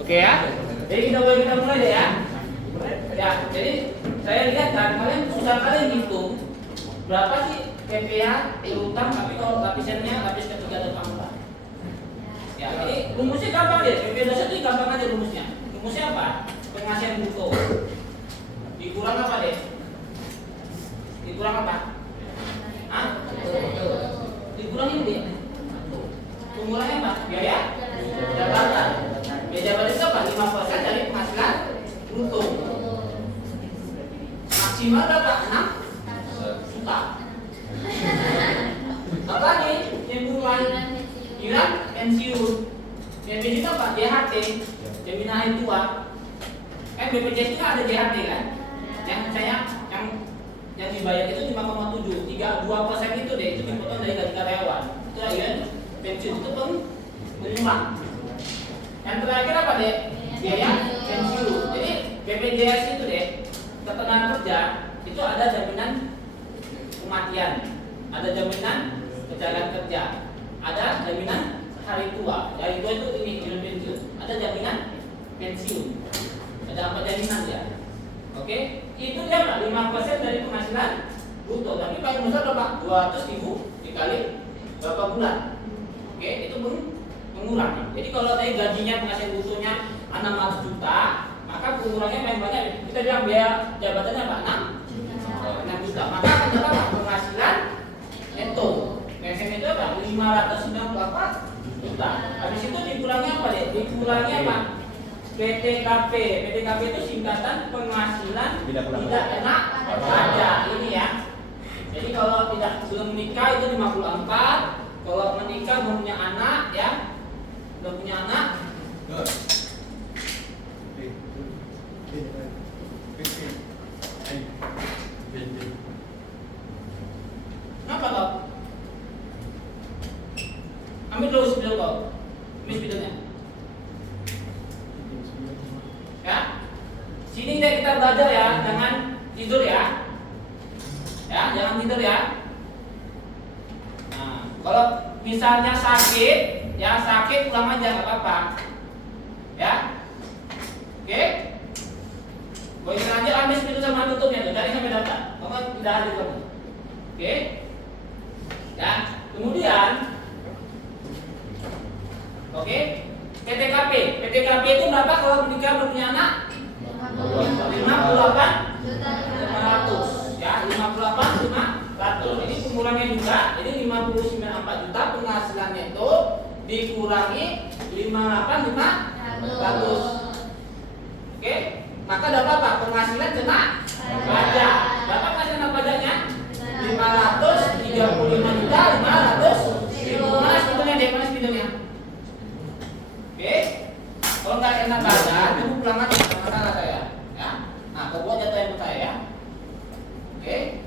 Oke ya. Jadi kita mulai deh ya. Ya, jadi saya lihat kan kalian susah kalian hitung berapa sih PPH utang tapi kalau lapisannya lapis ketiga atau keempat. Ya, jadi rumusnya gampang deh. PP dasar itu gampang aja rumusnya. Rumusnya apa? Pengasihan bruto. Dikurang apa deh? Dikurang apa? Hah? Dikurang ini deh. Pengurangnya apa? Biaya jabatan. Biaya jabatan itu apa? 5% dari penghasilan bruto. Maksimal berapa? 6 juta. Apa nih? Yang buruan iuran pensiun. BPJS itu apa? JHT, jaminan hari tua. Kan BPJS itu ada JHT kan? Yang dibayar itu 5,7, 2% itu deh, itu dipotong dari gaji karyawan. Itu iuran pensiun itu pun mengurang. Yang terakhir apa deh? Biaya pensiun. Jadi BPJS itu deh, ketenaga kerja itu ada jaminan kematian, ada jaminan kecelakaan kerja, ada jaminan hari tua. Hari tua itu ini jaminan pensiun, ada jaminan pensiun, ada apa jaminan ya? Oke, itu dia Pak 5% dari penghasilan bruto. Tapi paling besar berapa? 200.000 dikali berapa bulan? Oke, itu pun mengurangi. Jadi kalau tadi gajinya penghasilan brutonya 600 juta, maka pengurangnya paling banyak. Kita bilang biaya jabatannya Pak 6 juta. Maka akan dapat penghasilan neto. Penghasilan itu apa? 594 juta. Habis itu dikurangi apa deh? Dikurangi apa? PTKP. PTKP itu singkatan penghasilan tidak enak pajak. Ini ya. Jadi kalau belum menikah itu 54. Kalau menikah belum punya anak ya, belum punya anak. Kenapa kau? Ambil dulu spidol kau. Ambil spidolnya. Ya. Sini deh kita belajar ya, jangan tidur ya. Ya, jangan tidur ya. Nah, kalau misalnya sakit, ya sakit pulang aja nggak apa-apa. Ya. Oke. Boleh aja ambil spidol sama tutupnya tuh, cari sampai dapat. Kamu tidak hadir kamu. Oke. Ya, kemudian oke, PTKP. PTKP itu berapa kalau menikah belum punya anak? 58.500. Ya, 58.500. Ini pengurangannya juga. Ini 59,4 juta penghasilan neto dikurangi 58.500. Oke, maka dapat apa? Penghasilan kena pajak. Berapa penghasilan pajaknya? 535.500.000. Mana spidolnya deh? Mana spidolnya? Oke. Kalau nggak enak pajak, kamu pulang aja sama masalah saya. Ya. Nah, kau buat jatuh yang saya ya. Oke.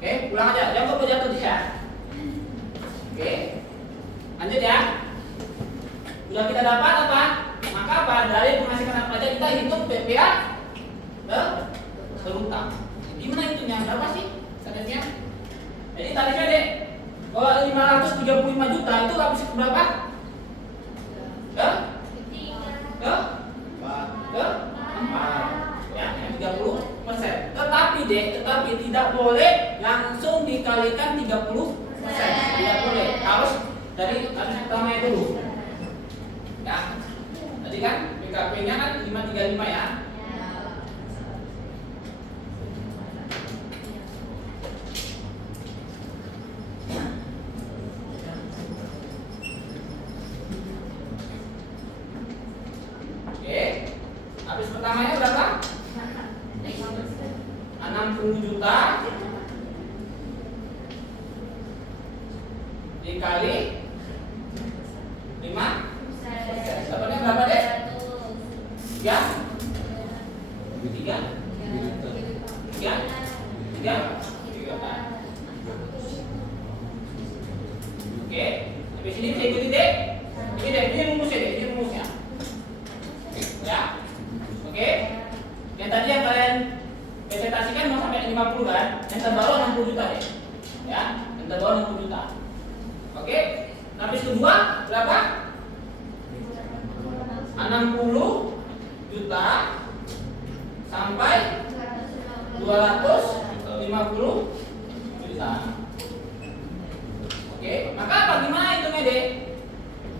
Oke, pulang aja. Jangan kau buat jatuh dia. Oke. Lanjut ya. Sudah kita dapat apa? Maka apa? Dari penghasilan pajak kita hitung PPh berutang. Gimana hitungnya? Berapa sih tarifnya? Jadi tarifnya deh, kalau 535 juta itu lapis berapa? Ya, 30%. Tetapi tidak boleh langsung dikalikan 30%. Tidak boleh. Harus dari tarif pertamanya dulu. Ya. Tadi kan PKP-nya kan 535 ya. Habis pertamanya berapa? 60 juta dikali 5. Dapatnya berapa deh? 3. Oke, habis ini saya ikuti deh. Ini rumusnya. Ya. Oke. Yang tadi yang kalian presentasikan mau sampai 50 kan? Yang terbaru 60 juta deh. Ya, yang terbaru 60 juta. Oke. Lapis kedua berapa? 5 60 juta sampai 250 juta. Oke, maka bagaimana hitungnya, Dek?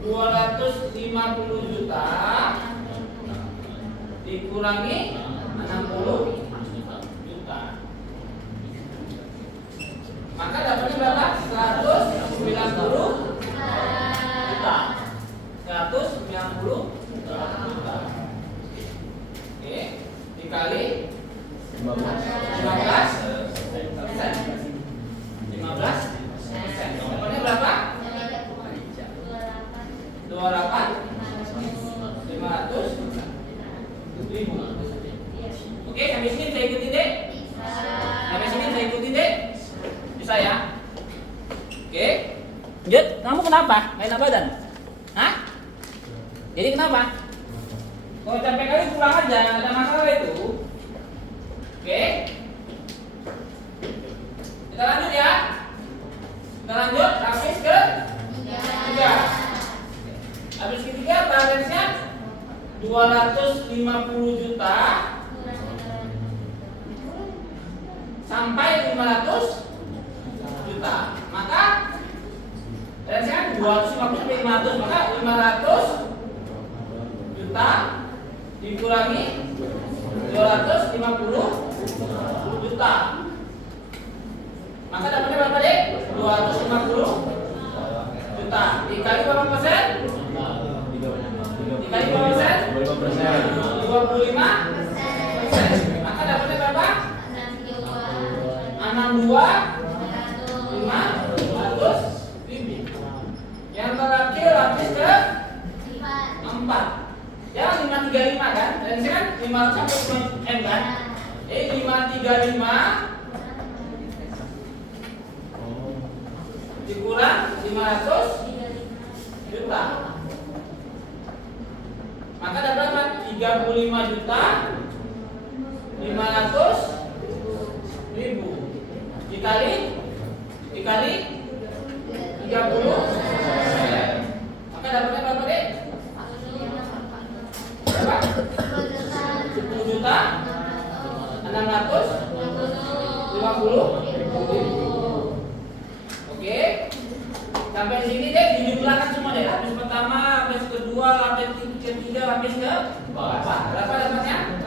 250 juta dikurangi 60 juta. Maka dapatnya berapa? 190 juta. 190 juta. Oke, dikali 15%. 15%. Dapatnya berapa? 500.000. Oke, sampai sini saya ikuti, Dek. Sampai sini saya ikuti, Dek. Bisa ya? Oke. Lanjut, kamu kenapa? Gak enak badan? Hah? Jadi kenapa? Kalau capek kali pulang aja, ada masalah itu. Oke. Kita lanjut ya. Kita lanjut, habis ke 3. Habis ketiga balance-nya 250 juta sampai 500 juta. Maka balance-nya 250 sampai 500, maka 500 juta dikurangi 250 juta. Maka dapatnya berapa, Dek? 250 juta dikali berapa persen? Dikali berapa persen? 25%. Maka dapatnya berapa? 62.500.000. Yang terakhir lapis ke 4. Ya 535 kan? Dan ini kan 500 sampai M kan? Jadi 535 dikurang 500 juta. Maka dapat 35 juta 500.000 dikali 30. Maka dapatnya berapa, Dek? Berapa? 10 juta 650.000. Oke. Sampai sini, Dek, dijumlahkan semua, Dek. Lapis pertama, lapis kedua, lapis ketiga, lapis ke bawah. Berapa dapatnya?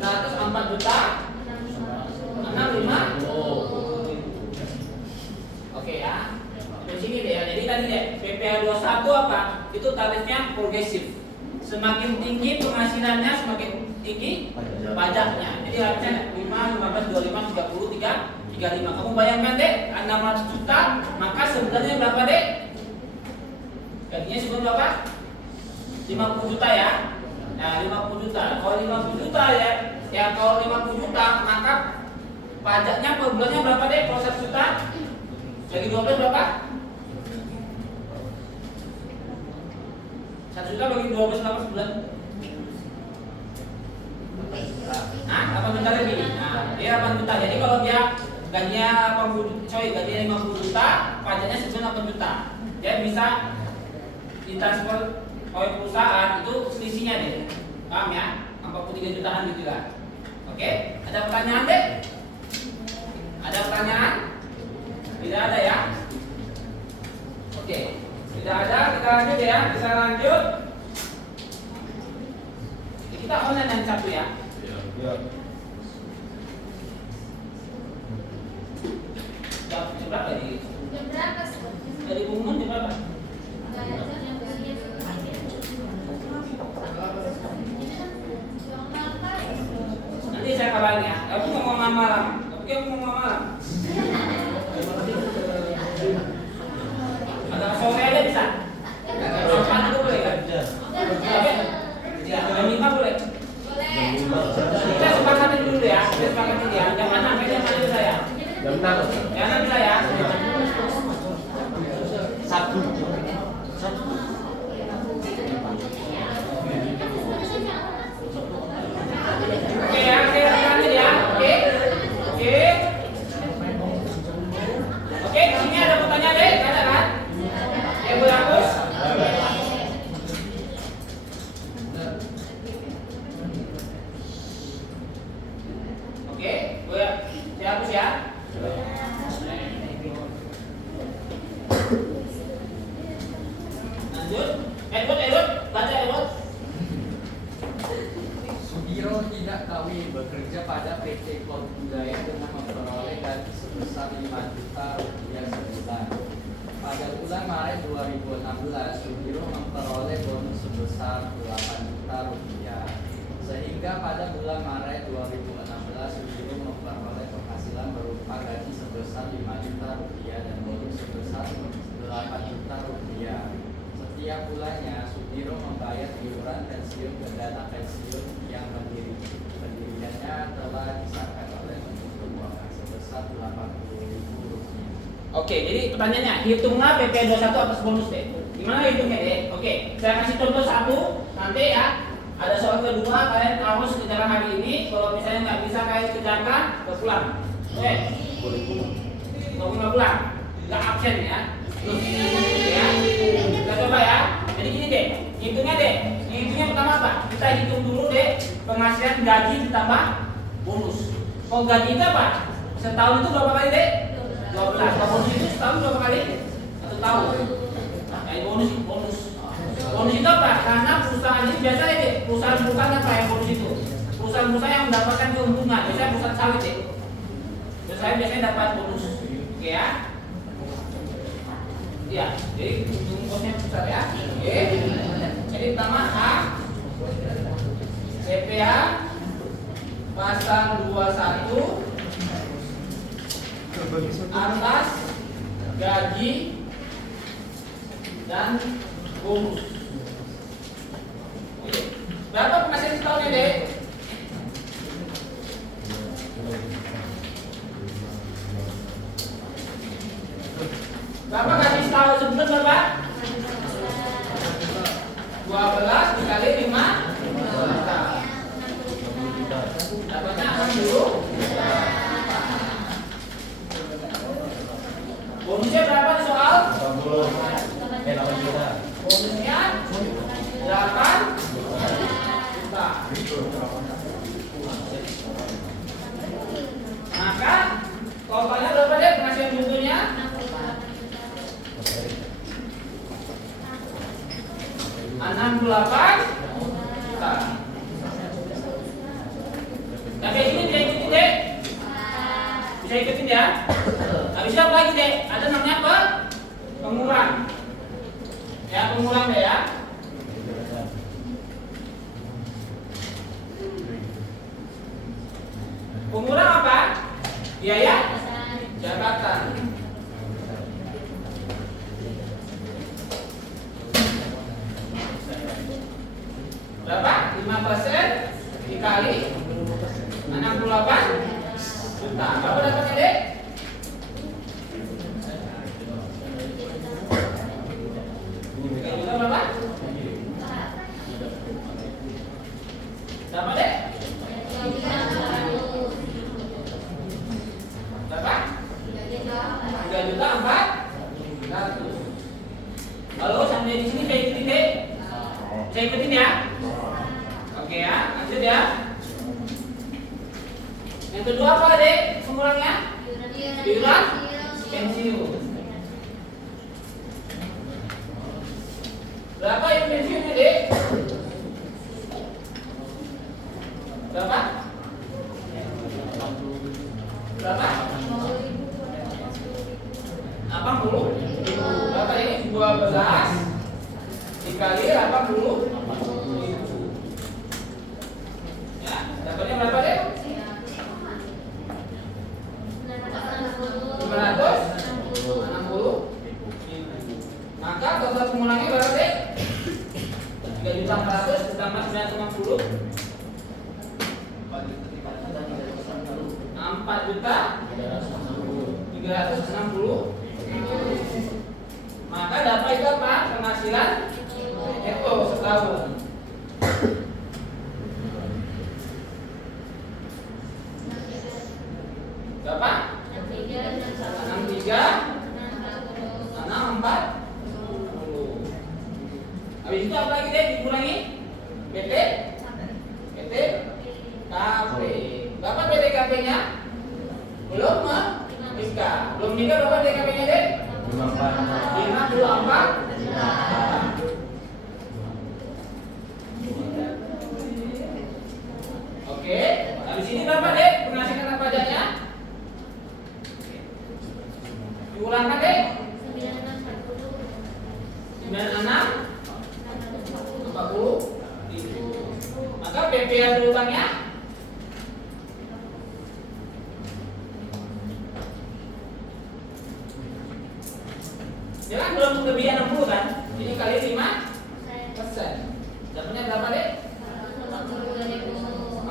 104 juta 65. Oke ya. Di sini deh ya. Jadi tadi deh PPh 21 apa? Itu tarifnya progresif. Semakin tinggi penghasilannya semakin tinggi pajaknya. Jadi harusnya 5, 15, 25, 30, 35. Kamu bayangkan, Dek, 600 juta, maka sebenarnya berapa, Dek? Gajinya sebelum berapa? 50 juta ya. Nah, 50 juta. Kalau 50 juta ya kalau 50 juta, maka pajaknya per bulannya berapa, Dek? Kalau 1 juta bagi 12 berapa? 1 juta bagi 12 berapa sebulan? Nah, 8 juta lebih. Nah, dia 8 juta. Jadi kalau dia gajinya 50 juta, pajaknya sebulan 8 juta. Dia bisa ditransfer oleh perusahaan, itu selisihnya, deh. Paham ya? 43 jutaan gitu lah. Oke, ada pertanyaan, Dek? Ada pertanyaan? Tidak ada ya? Oke, tidak ada, kita lanjut ya. Kita lanjut. Kita online yang satu ya. Ya. Jam berapa tadi? Jam berapa sih? Dari pengumuman jam berapa? Nanti saya kabarin ya. Kamu ngomong malam. Oke, aku ngomong malam. Agak sore aja bisa. Jam 4 itu boleh kan? Oke. Jam 5 boleh. Boleh. Kita sempat Maret 2016, Sudiro memperoleh bonus sebesar 8 juta rupiah. Sehingga pada bulan Maret 2016, Sudiro memperoleh penghasilan berupa gaji sebesar 5 juta rupiah dan bonus sebesar 8 juta rupiah. Setiap bulannya, Sudiro membayar iuran pensiun ke dana pensiun yang pendiriannya telah disahkan oleh Menteri Keuangan sebesar 80.000 rupiah. Oke, jadi pertanyaannya, hitunglah PP 21 atas bonus deh. Gimana hitungnya deh? Oke, saya kasih contoh satu, nanti ya. Ada soal kedua, kalian harus kerjakan hari ini. Kalau misalnya nggak bisa kalian kerjakan, pulang. Oke, nggak pulang, nggak absen ya. Ya, kita coba ya. Jadi gini deh, hitungnya deh. Hitungnya pertama apa? Kita hitung dulu deh penghasilan gaji ditambah bonus. Kalau gaji itu apa? Setahun itu berapa kali deh? 12. Kalau bonus itu setahun berapa kali? 1 tahun. Nah, kayak bonus. Bonus itu apa? Karena perusahaan ini biasanya deh, perusahaan apa yang bonus itu? Perusahaan yang mendapatkan keuntungan, biasanya perusahaan sawit deh. Perusahaan biasanya dapat bonus. Oke ya? Iya, jadi bosnya besar ya. Oke. Jadi pertama A, CPA pasal 21 atas gaji dan bonus. Oke. Berapa penghasilan setahunnya deh? Berapa gaji setahun sebelum berapa? 12 dikali 5 juta. Dapatnya 60. Bonusnya berapa di soal? 8 juta. Bonusnya 8 juta. Maka totalnya berapa deh penghasilan brutonya? 68 juta. Tapi ini bisa ikutin deh. Bisa ikutin ya. Habis apa lagi deh? Ada namanya apa? Pengurang. Ya, pengurang deh ya. Pengurang apa? Biaya jabatan. Berapa? 5% dikali 68 juta. Berapa dapatnya deh? Juta berapa? Berapa deh? Berapa? 3 juta 400. Lalu sampai di sini saya ikutin deh. Saya ikutin ya. Oke ya, lanjut ya. Yang kedua apa deh pengurangnya? Iuran pensiun. Berapa yang pensiunnya deh? Berapa? Berapa? 80. Berapa ini? 12 dikali 80. Ya, dapatnya berapa deh? 560. Maka total pengulangnya berapa deh? 3.400 ditambah 960. 4.360. Maka dapat itu apa? Penghasilan netto setahun. Berapa? 63 640. Habis itu apa lagi deh dikurangi? PT KP. Berapa PTKP-nya? Belum nikah. Belum nikah berapa PTKP-nya deh? 54. Oke, habis ini berapa deh penghasilan pajaknya? Dikurangkan deh Dia kan belum kelebihan 60 kan? Ini kali 5%. Dapatnya berapa deh?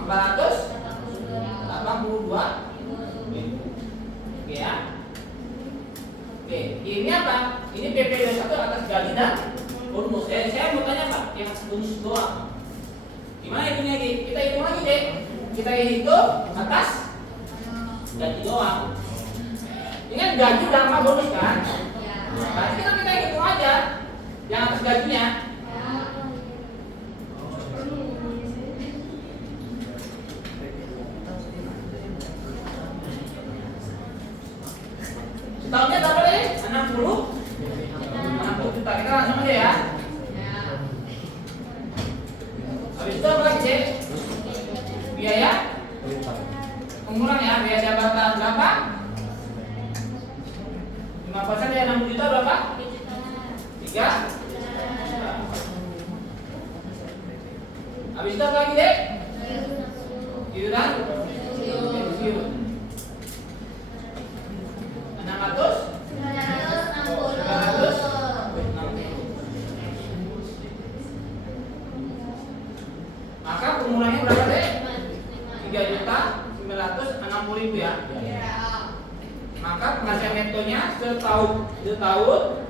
482. Oke ya. Oke, ini apa? Ini PP 21 atas gaji dan bonus. Saya mau tanya Pak, yang bonus doang. Gimana hitungnya lagi? Kita hitung lagi deh. Kita hitung atas gaji doang. Ini kan gaji sama bonus kan? Berarti kita hitung aja yang atas gajinya. Setahunnya berapa deh? 60 juta. Kita langsung aja ya. Habis itu apa lagi deh? Biaya pengurangan ya. Biaya jabatan berapa? 5% ya 60 juta berapa? 3. Habis itu apa lagi deh? Iuran pensiun 960. Maka pengurangannya berapa deh? 3.960.000 ya. Maka penghasilan netonya setahun 5604.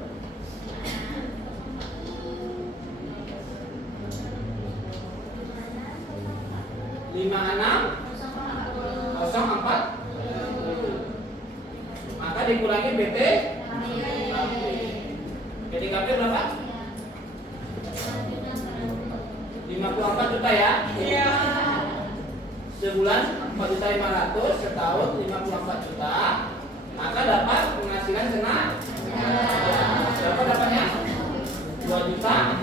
Maka dikurangi BTKP berapa? 54 juta ya. Iya. Sebulan 4.500.000, setahun 54 juta. Maka dapat penghasilan kena. Berapa dapatnya? 2.040.000.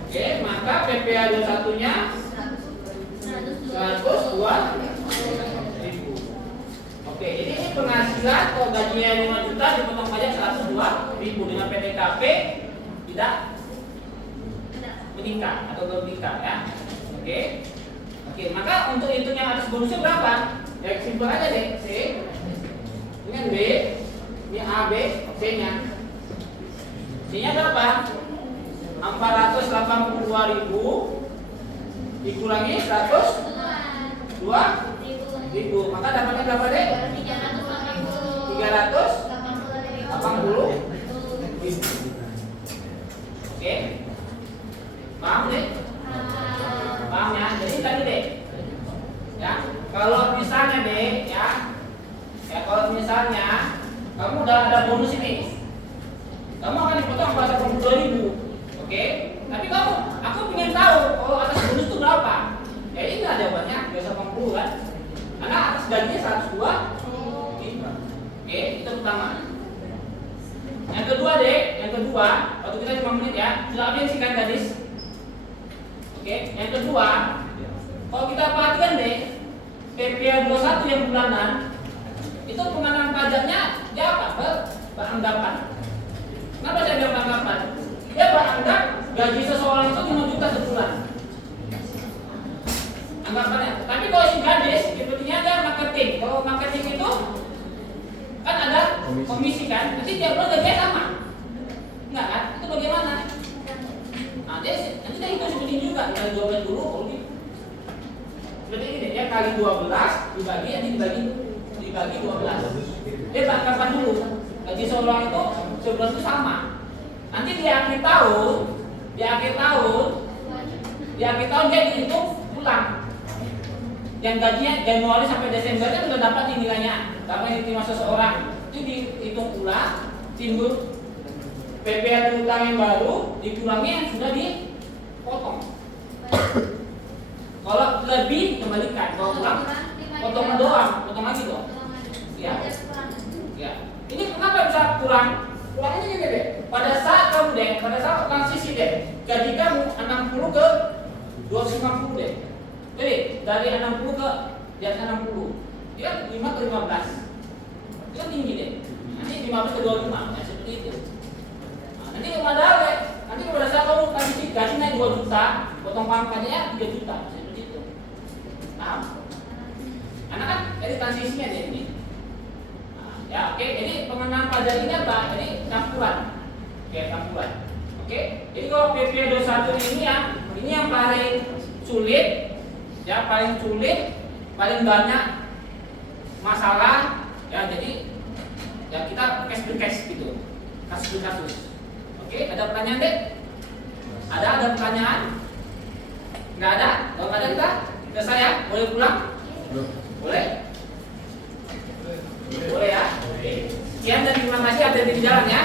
Oke, maka PPA 21-nya 102.000. Oke, jadi ini penghasilan kalau gajinya 5 juta dipotong pajak 102.000 dengan PTKP tidak meningkat atau belum meningkat ya. Oke, maka untuk hitung yang atas bonusnya berapa? Ya simpel aja deh, C dengan B, ini A, B, C-nya. C-nya berapa? 482.000 dikurangi 102.000. Maka dapatnya berapa deh? 380.000. Oke. Paham deh? Paham ya? Jadi tadi deh. Ya, kalau misalnya deh ya kalau misalnya kamu udah ada bonus ini, kamu akan dipotong 482.000. Oke? Tapi aku ingin tahu kalau atas bonus itu berapa? Ya ini lah jawabannya 280 kan? Karena atas gajinya 102. Oke, itu pertama. Yang kedua deh, waktu kita 5 menit ya, sudah habis sih kan gadis? Oke, yang kedua, kalau kita perhatikan deh, PPA 21 yang bulanan, itu pengenaan pajaknya dia apa? Beranggapan. Kenapa saya bilang beranggapan? Dia beranggap gaji seseorang itu 5 juta sebulan. Anggapannya. Tapi kalau si gadis, sepertinya ada marketing. Kalau marketing itu kan ada komisi kan, nanti tiap bulan gajinya sama. Enggak kan? Itu bagaimana? Nah, nanti kita hitung seperti ini juga, kali 12 dulu, kalau gitu. Seperti ini deh, ya kali 12 dibagi 12. Dia beranggapan dulu, gaji seorang itu sebulan itu sama. Nanti di akhir tahun dia dihitung ulang. Yang gajinya Januari sampai Desember kan sudah dapat nilainya, berapa yang diterima seseorang, itu dihitung ulang, timbul PPA utang yang baru dikurangi yang sudah dipotong. Kalau lebih kembalikan, kalau kurang potong lagi dong. Ya. Ini kenapa bisa kurang? Kurangnya gini deh. Pada saat transisi deh, gaji kamu 60 ke 250 deh. Jadi dari 60 ke di atas 60, dia 5 ke 15. Itu kan tinggi deh. Nanti 15 ke 25, ya seperti itu. Nanti pada saat kamu transisi gaji naik 2 juta, potong pangkatnya 3 juta, seperti itu. Paham? Karena kan dari transisinya deh ini. Ya, oke. Jadi pengenaan pajak ini apa? Jadi campuran. Oke, campuran. Oke. Jadi kalau PP 21 ini yang paling sulit, ya paling sulit, paling banyak masalah. Ya, jadi ya kita case by case gitu, kasus per kasus. Oke, ada pertanyaan deh? Ada pertanyaan? Nggak ada? Kalau nggak ada kita selesai ya? Boleh pulang? Boleh? Boleh ya? Oke. Sekian dan terima kasih, hati-hati di jalan ya.